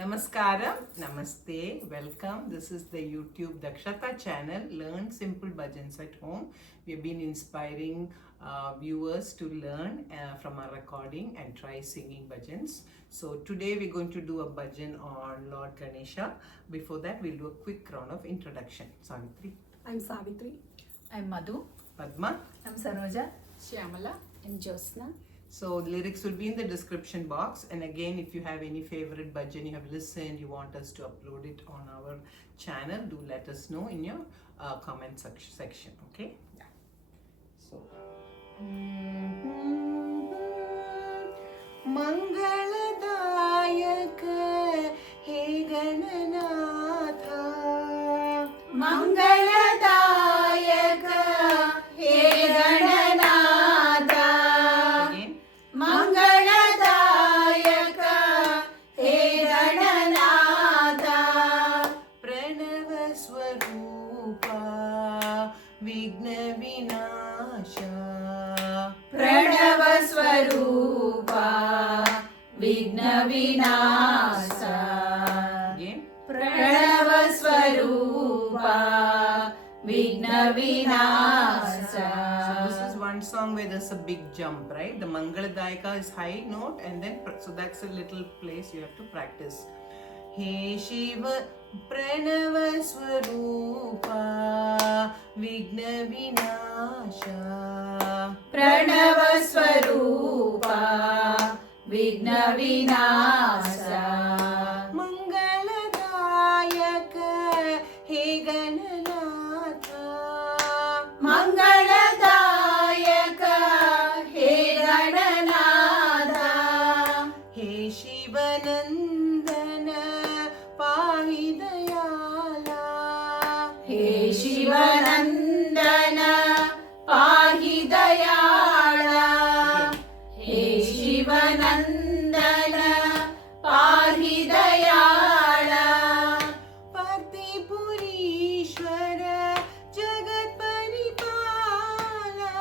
Namaskaram, Namaste, welcome. This is the YouTube Dakshata channel, Learn Simple Bhajans at Home. We have been inspiring viewers to learn from our recording and try singing bhajans. So today we're going to do a bhajan on Lord Ganesha. Before that, we'll do a quick round of introduction. Savitri. I'm Savitri. I'm Madhu. Padma. I'm Saroja. Shyamala. I'm Josna. So the lyrics will be in the description box, and again, if you have any favorite bhajan you have listened, you want us to upload it on our channel, do let us know in your comment section. Okay? Yeah. So Mangaladayak He Gananatha Mangaladayak He Gananatha. Again. Mangaladayak He Gananatha. Pranava Swarupa Vigna Vinasha Pranava Swarupa Vigna Vinasa. Again. Pranava Swarupa Vigna Vinasa. So this is one song where there's a big jump, right? The Mangaladayaka is high note, and then so that's a little place you have to practice. He Shiva Pranava Swarupa Vigna Vinasha Pranava Swarupa Vigna Vinasa. Mangaladayaka He Gananatha Mangaladayaka He Gananatha. He Shivanandana Pahi Dayala He Shivanandana Pahi Dayala. He Shivanandana Pahi Dayala. Patipurishwara Jagat Paripala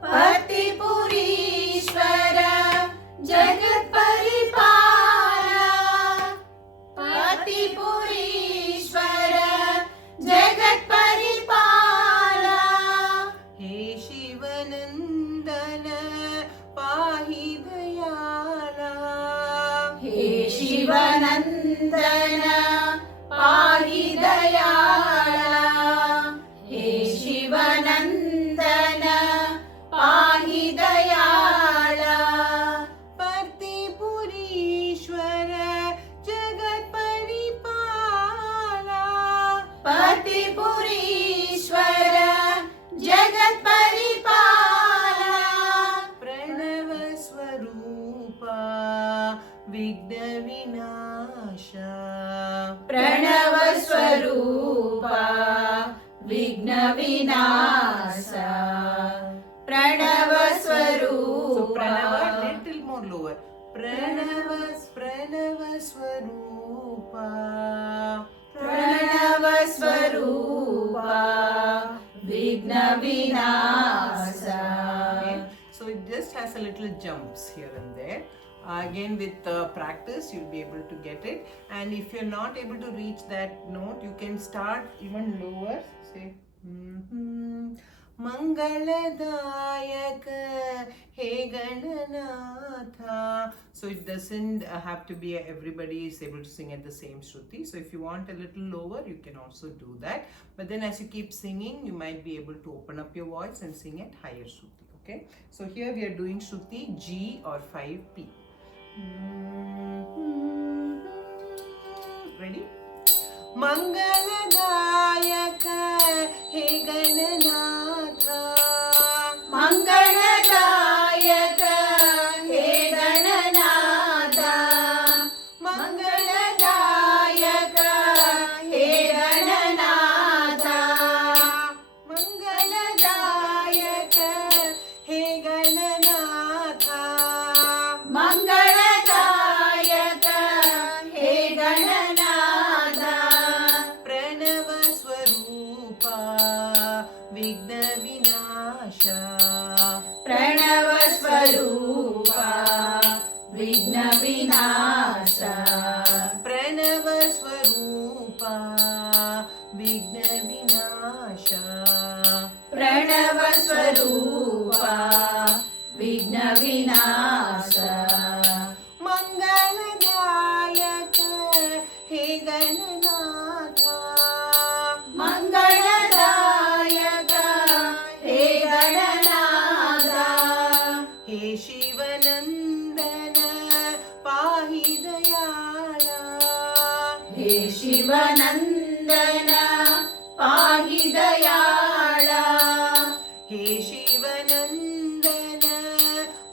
Patipurishwara Jagat Paripala. Patipurishwara Jagat Paripala. He Shivanandana Pahi Dayala He Shivanandana Pahi Dayala. He Shivanandana Pahi Dayala. Patipurishwara Jagat Paripala Patipurishwara Jagat Paripala. Pranava Swarupa Vigna Vinasha Pranava Swarupa Vigna Vinasa. Pranava Swarupa. So Pranava little more lower. Pranava Swarupa Pranava Swarupa Vigna Vinasa. Okay. So it just has a little jumps here and there. Again, with practice, you'll be able to get it. And if you're not able to reach that note, you can start even lower. Say, Mangaladayaka He Gananatha. So it doesn't have to be everybody is able to sing at the same Shruti. So if you want a little lower, you can also do that. But then as you keep singing, you might be able to open up your voice and sing at higher Shruti. Okay. So here we are doing Shruti G or 5P. Ready? Mangaladayaka He Gananatha Mangaladayaka He Gananatha. Mangaladayaka He Gananatha. Mangaladayaka He Gananatha Mangaladayaka He Gananatha. Pranava दयाला हे शिवनन्दन पाहि दयाळा हे शिवनन्दन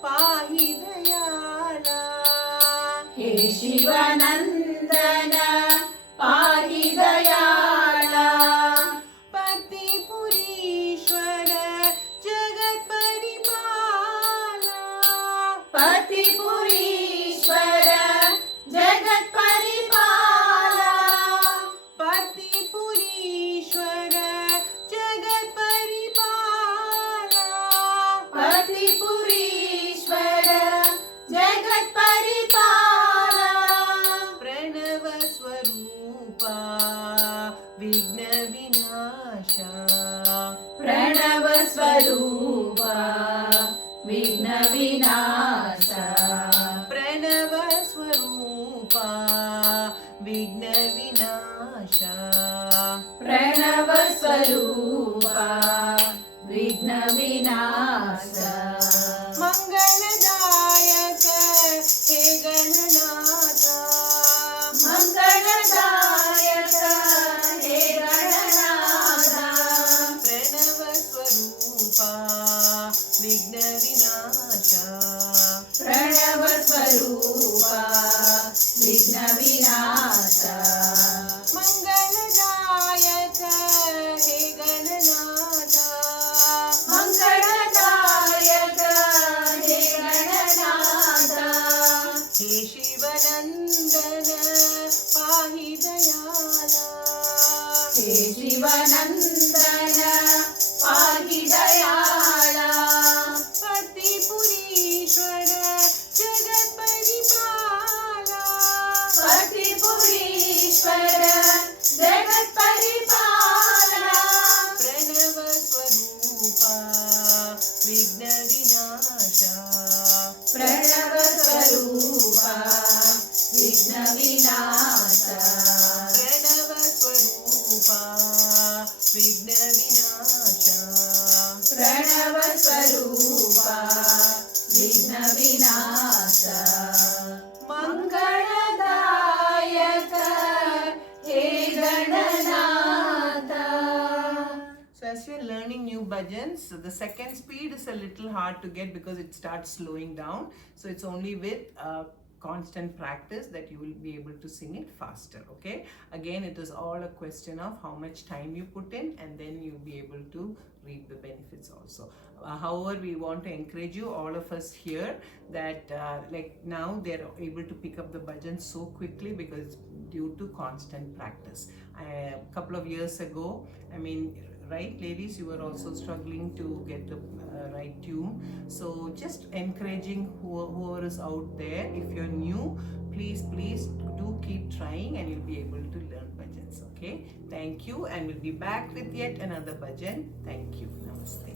पाहि दयाला हे शिवनन्दन पाहि दयाळा पतिपुरीश्वर जगत्परिपाला पतिपुरीश्वर जगत्परिपाला पतिपुरीश्वर जगत्परिपाला पतिपुरीश्वर जगत्परिपाला प्रणव स्वरूपा विघ्न विनाशा प्रणव स्वरूपा विघ्न विनाशा प्रणव स्वरूपा विघ्न विनाशा प्रणव स्वरूपा विघ्न विनाशा मंगलदायक हे गणनाथ मंगलदायक हे गणनाथा प्रणव स्वरूपा विघ्न विनाशा प्रणव स्वरूपा विघ्न विनाशा मंगलदायक हे गणनाथ मंगलदायक हे गणनाथा हे शिवनंदन पाहि दयाला हे शिवनन्दन पाहि दयाळा पतिपुरीश्वर जगत्परिपाला पतिपुरीश्वर जगत्परिपाला प्रणव स्वरूपा विघ्न विनाशा प्रणव स्वरूपा विघ्न विनाशा प्रणव स्वरूपा विघ्न विनाशा प्रणव स्वरूपा विघ्न विनाशा मंगलदायक हे Gananatha. So as you're learning new bhajans, the second speed is a little hard to get because it starts slowing down. So it's only with constant practice that you will be able to sing it faster. Okay, again it is all a question of how much time you put in, and then you'll be able to reap the benefits also. However, we want to encourage you, all of us here, that like now they're able to pick up the bhajan so quickly because due to constant practice. A couple of years ago, I mean, right ladies, you were also struggling to get the right tune. So just encouraging whoever is out there, if you're new, please do keep trying and you'll be able to learn bhajans. Okay, thank you, and we'll be back with yet another bhajan. Thank you. Namaste.